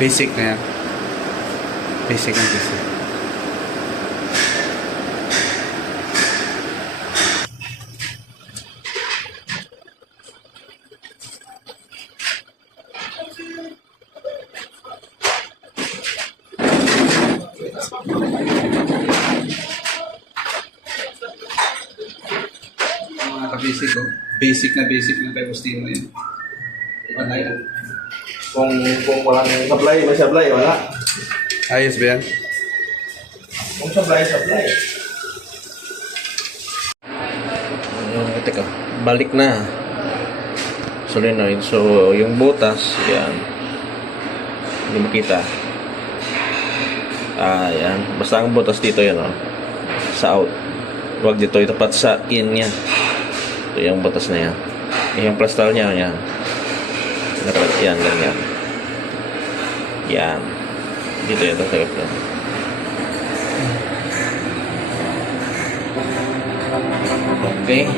Basic na yan. Basic na basic. Mga ka-basic ko. Basic na kay Agustino yan. Iba na yan. Kung walang supply, may supply, wala. Ayos ba yan? Kung supply. Teka, balik na. Solenoid. So, yung butas, yan. Hindi makita. Yan. Basta ang butas dito yan, oh. Sa out. Huwag dito, itapat sa in niya. Ito yung butas na yan. Yung plastal niya, yan. Yan, ganyan. Yan. Dito yan, tatagap yan. Okay.